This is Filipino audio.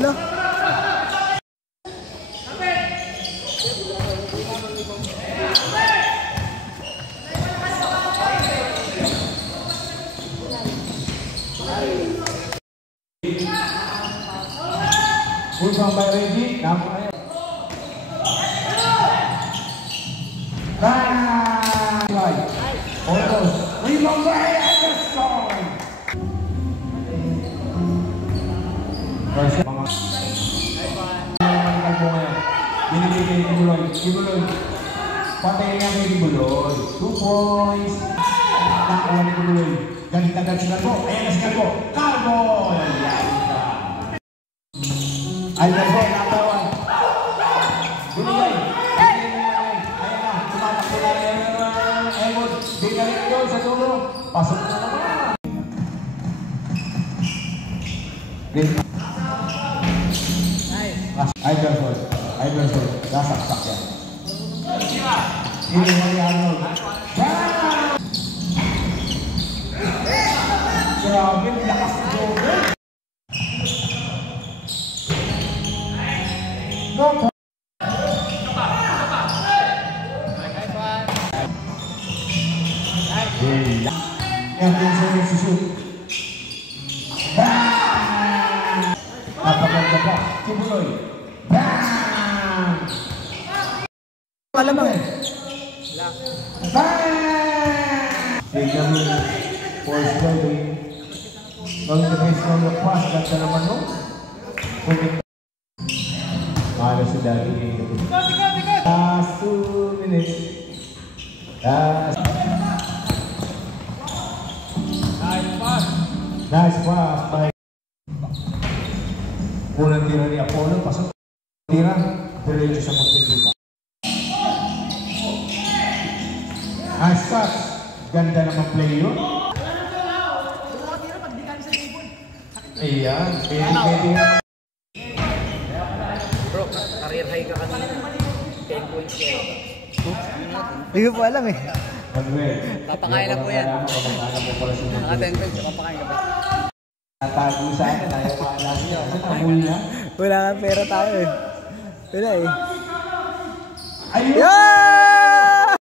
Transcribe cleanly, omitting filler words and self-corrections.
Wala. Usang by Reggie, namun ayo. Right. Almost. Rebound by Anderson. First, mga binibigay ni Buloy. Buloy. Patay niya kay Buloy. 2 points. Nakuha ni Buloy. Ganit agad si Calvo. Ayan na si Calvo. Calvo! Ay, Calvo, nakawan. Buloy. Ayan na. Tumatakbo na yung Emod. Binalik doon sa dulo. Pasok na naman. Iverson, nasaksak yan. Ini dari Arnold. Grabe, lakas ng goal. Go! Yan yung susut. Napaganda pa. Kibuloy. Malamang. Tingnan mo. Force driving. Long the base, long the pass. Ganda naman no? Mahalo si Daddy. Last 2 minutes. Nice pass by unang tira ni Apollo. Pasok. Tira. Diretso sa Montelupa. Nice touch. Ganda naman play yun. Ayan. Pwede naman. Bro, career high ka kanina. 10 points kayo. Hindi ko po alam eh. Papakain na po yan. Naka 10 points, papakain ka ba? Natago sa akin. Ayaw pa alam niya. Saan amoy niya? Wala nga pera tayo eh. Wala eh. Ayun! Yeah!